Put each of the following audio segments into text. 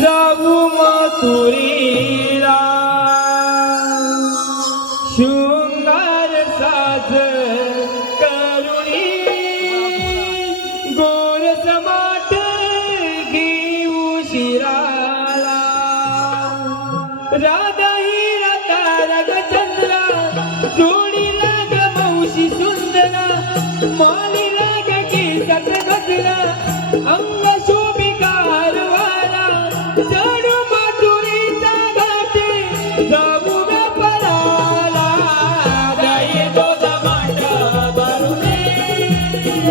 जाऊ मथुरीला. शृंगार साज करुणी गोर समाट घेऊ शिराला राधा हिरा रगचंद्रा जोडीला ग मावशी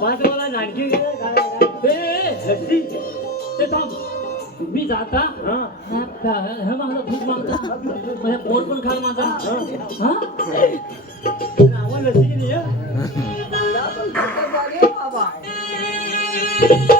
माझ्यावाला नाटकी हे ते थांब. मी जाता. हा. माझा भूक मागता माझ्या पोर पण खा माझा. हा. आम्हाला लसी किती